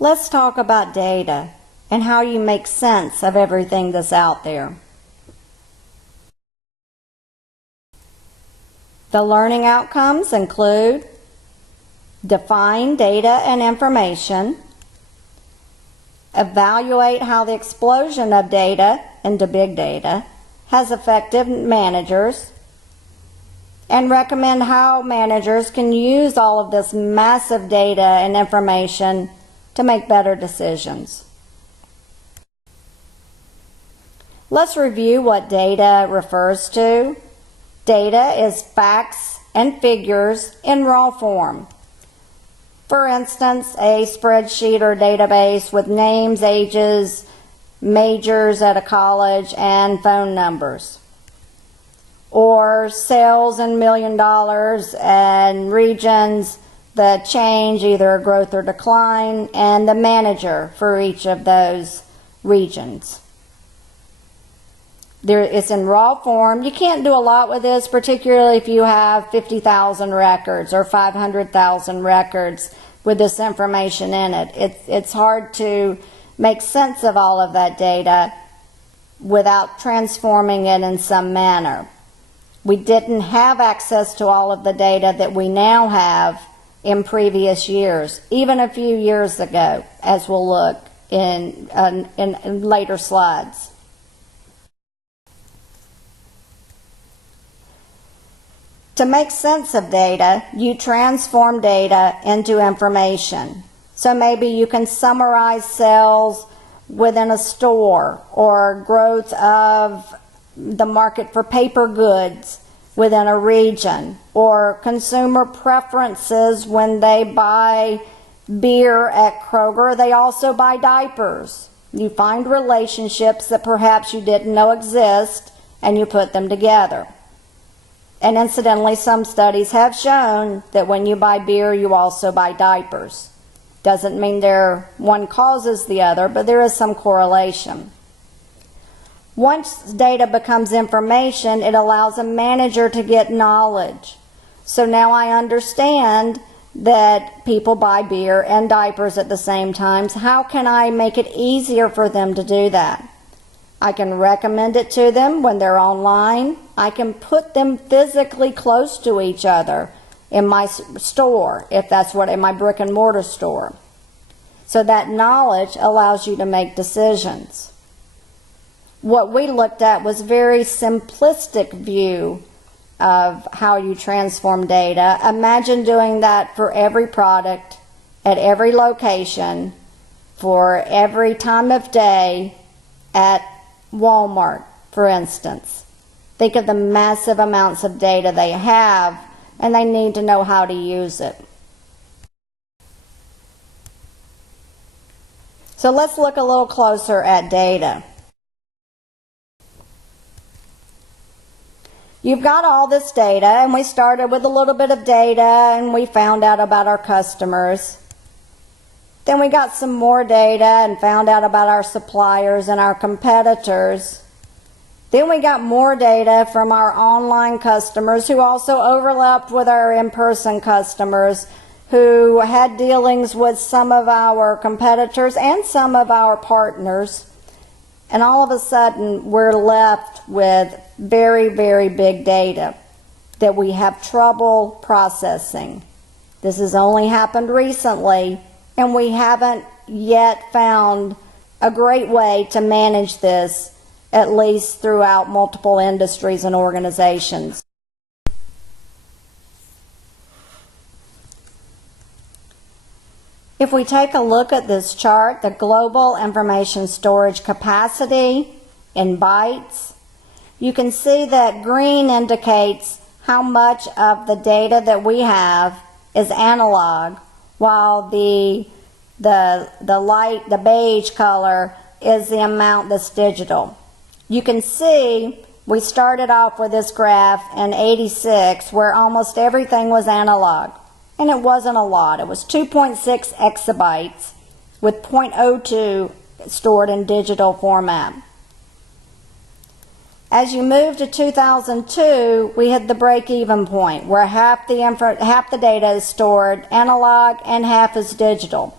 Let's talk about data and how you make sense of everything that's out there. The learning outcomes include define data and information, evaluate how the explosion of data into big data has affected managers, and recommend how managers can use all of this massive data and information to make better decisions. Let's review what data refers to. Data is facts and figures in raw form. For instance, a spreadsheet or database with names, ages, majors at a college, and phone numbers. Or sales in $1 million and regions that change, either growth or decline, and the manager for each of those regions. It's in raw form. You can't do a lot with this, particularly if you have 50,000 records or 500,000 records with this information in it. It's hard to make sense of all of that data without transforming it in some manner. We didn't have access to all of the data that we now have in previous years, even a few years ago, as we'll look in later slides. To make sense of data, you transform data into information. So maybe you can summarize sales within a store, or growth of the market for paper goods within a region, or consumer preferences when they buy beer at Kroger, they also buy diapers. You find relationships that perhaps you didn't know exist, and you put them together. And incidentally, some studies have shown that when you buy beer, you also buy diapers. Doesn't mean one causes the other, but there is some correlation. Once data becomes information, it allows a manager to get knowledge. So now I understand that people buy beer and diapers at the same time. So how can I make it easier for them to do that? I can recommend it to them when they're online. I can put them physically close to each other in my store, if that's what, in my brick and mortar store. So that knowledge allows you to make decisions. What we looked at was a very simplistic view of how you transform data. Imagine doing that for every product, at every location, for every time of day, at Walmart, for instance. Think of the massive amounts of data they have, and they need to know how to use it. So let's look a little closer at data. You've got all this data, and we started with a little bit of data, and we found out about our customers. Then we got some more data and found out about our suppliers and our competitors. Then we got more data from our online customers, who also overlapped with our in-person customers, who had dealings with some of our competitors and some of our partners. And all of a sudden, we're left with very, very big data that we have trouble processing. This has only happened recently, and we haven't yet found a great way to manage this, at least throughout multiple industries and organizations. If we take a look at this chart, the global information storage capacity in bytes, you can see that green indicates how much of the data that we have is analog, while the beige color is the amount that's digital. You can see we started off with this graph in '86 where almost everything was analog. And it wasn't a lot. It was 2.6 exabytes with 0.02 stored in digital format. As you move to 2002, we hit the break-even point where half the data is stored analog and half is digital.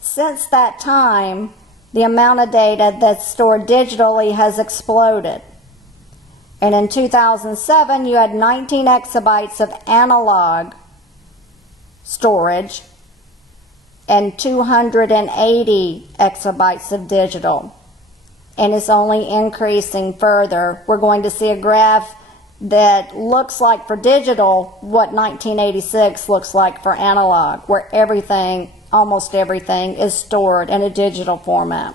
Since that time, the amount of data that's stored digitally has exploded. And in 2007, you had 19 exabytes of analog storage and 280 exabytes of digital. And it's only increasing further. We're going to see a graph that looks like for digital what 1986 looks like for analog, where everything, almost everything, is stored in a digital format.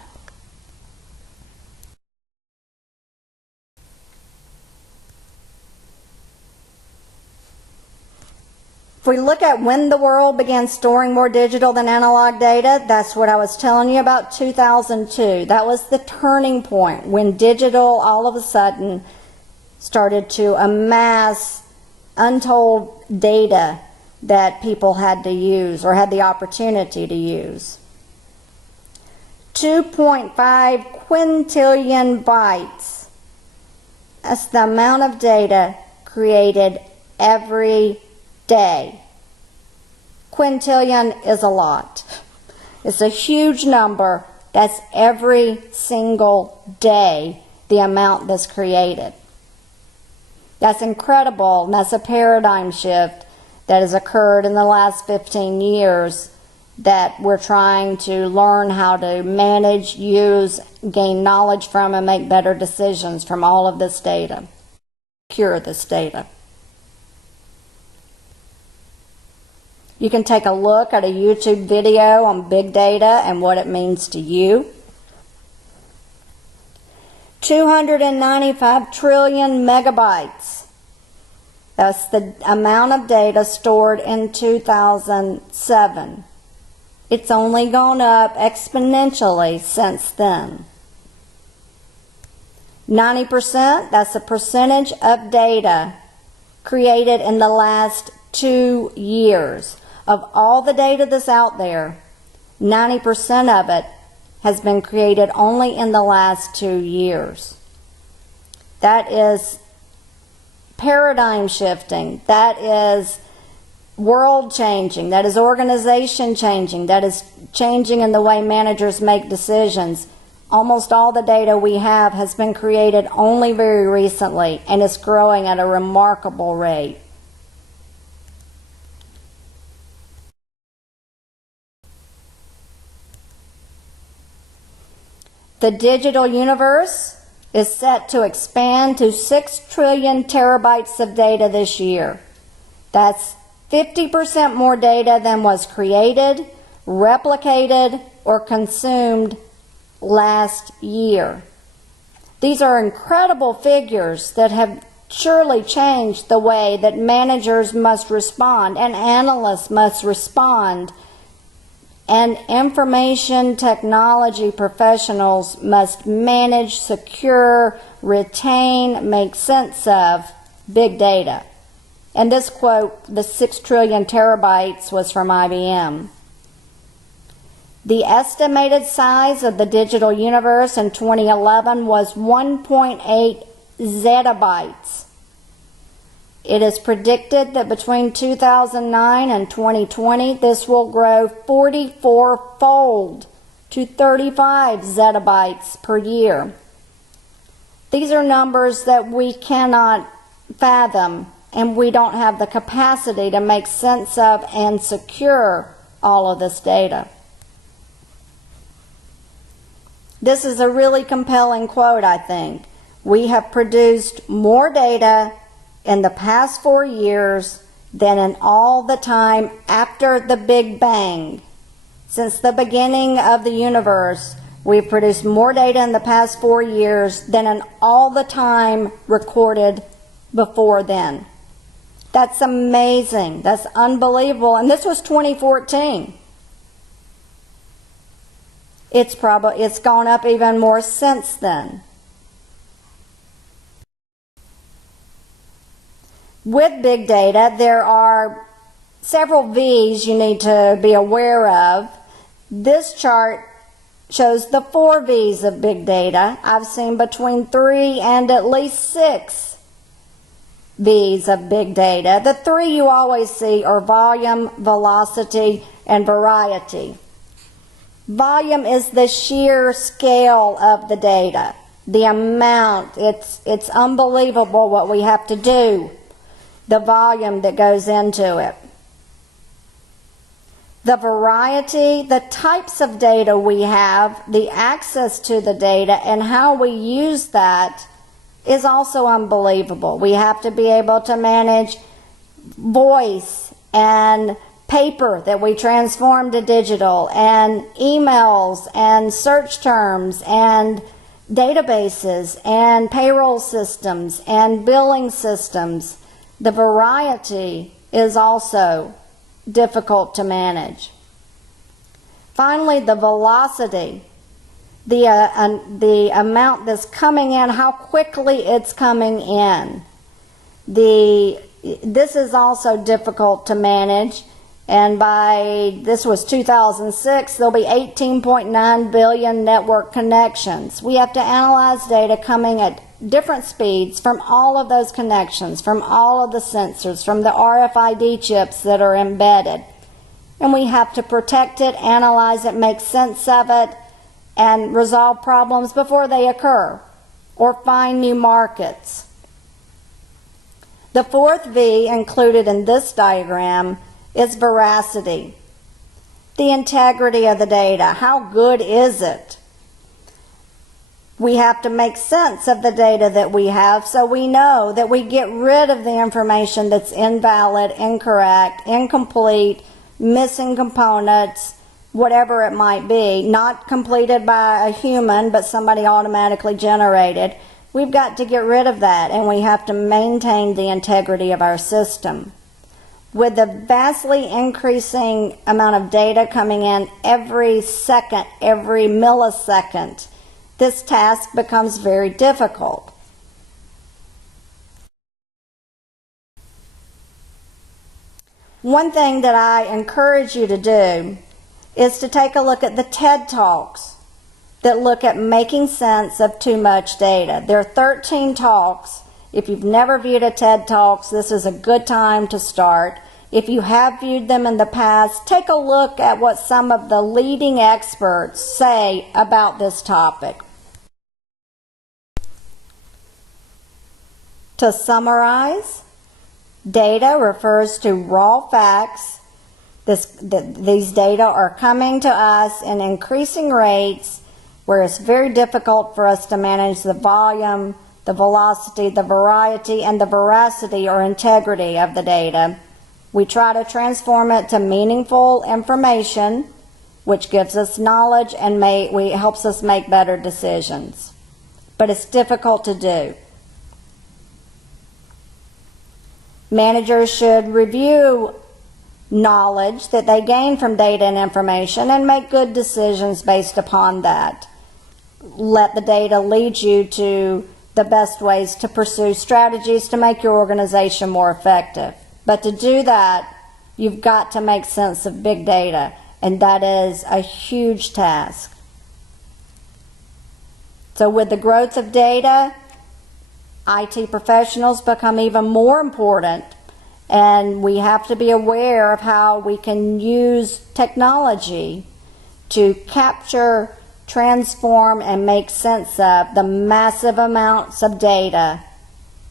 If we look at when the world began storing more digital than analog data, that's what I was telling you about, 2002. That was the turning point when digital all of a sudden started to amass untold data that people had to use or had the opportunity to use. 2.5 quintillion bytes. That's the amount of data created every day. Quintillion is a lot. It's a huge number. That's every single day the amount that's created. That's incredible, and that's a paradigm shift that has occurred in the last 15 years that we're trying to learn how to manage, use, gain knowledge from, and make better decisions from all of this data. Secure this data. You can take a look at a YouTube video on big data and what it means to you. 295 trillion megabytes. That's the amount of data stored in 2007. It's only gone up exponentially since then. 90%, that's the percentage of data created in the last 2 years. Of all the data that's out there, 90% of it has been created only in the last 2 years. That is paradigm shifting. That is world changing. That is organization changing. That is changing in the way managers make decisions. Almost all the data we have has been created only very recently, and it's growing at a remarkable rate. The digital universe is set to expand to 6 trillion terabytes of data this year. That's 50% more data than was created, replicated, or consumed last year. These are incredible figures that have surely changed the way that managers must respond and analysts must respond, and information technology professionals must manage, secure, retain, make sense of big data. And this quote, the 6 trillion terabytes, was from IBM. The estimated size of the digital universe in 2011 was 1.8 zettabytes. It is predicted that between 2009 and 2020, this will grow 44-fold to 35 zettabytes per year. These are numbers that we cannot fathom, and we don't have the capacity to make sense of and secure all of this data. This is a really compelling quote, I think. We have produced more data in the past 4 years than in all the time after the Big Bang. Since the beginning of the universe, we've produced more data in the past 4 years than in all the time recorded before then. That's amazing. That's unbelievable. And this was 2014. It's gone up even more since then. With big data, there are several V's you need to be aware of. This chart shows the 4 V's of big data. I've seen between 3 and at least 6 V's of big data. The 3 you always see are volume, velocity, and variety. Volume is the sheer scale of the data. The amount, it's unbelievable what we have to do, the volume that goes into it. The variety, the types of data we have, the access to the data, and how we use that is also unbelievable. We have to be able to manage voice and paper that we transform to digital, and emails and search terms and databases and payroll systems and billing systems. The variety is also difficult to manage. Finally, the velocity, the amount that's coming in, how quickly it's coming in. This is also difficult to manage, and this was 2006, there'll be 18.9 billion network connections. We have to analyze data coming at different speeds from all of those connections, from all of the sensors, from the RFID chips that are embedded. And we have to protect it, analyze it, make sense of it, and resolve problems before they occur, or find new markets. The fourth V included in this diagram is veracity. The integrity of the data. How good is it? We have to make sense of the data that we have so we know that we get rid of the information that's invalid, incorrect, incomplete, missing components, whatever it might be, not completed by a human but somebody automatically generated. We've got to get rid of that, and we have to maintain the integrity of our system. With the vastly increasing amount of data coming in every second, every millisecond, this task becomes very difficult. One thing that I encourage you to do is to take a look at the TED Talks that look at making sense of too much data. There are 13 talks. If you've never viewed a TED Talks, this is a good time to start. If you have viewed them in the past, take a look at what some of the leading experts say about this topic. To summarize, data refers to raw facts. These data are coming to us in increasing rates where it's very difficult for us to manage the volume, the velocity, the variety, and the veracity or integrity of the data. We try to transform it to meaningful information, which gives us knowledge and helps us make better decisions. But it's difficult to do. Managers should review knowledge that they gain from data and information and make good decisions based upon that. Let the data lead you to the best ways to pursue strategies to make your organization more effective. But to do that, you've got to make sense of big data, and that is a huge task. So with the growth of data, IT professionals become even more important, and we have to be aware of how we can use technology to capture, transform, and make sense of the massive amounts of data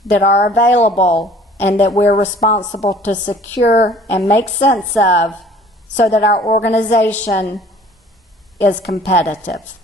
that are available and that we're responsible to secure and make sense of so that our organization is competitive.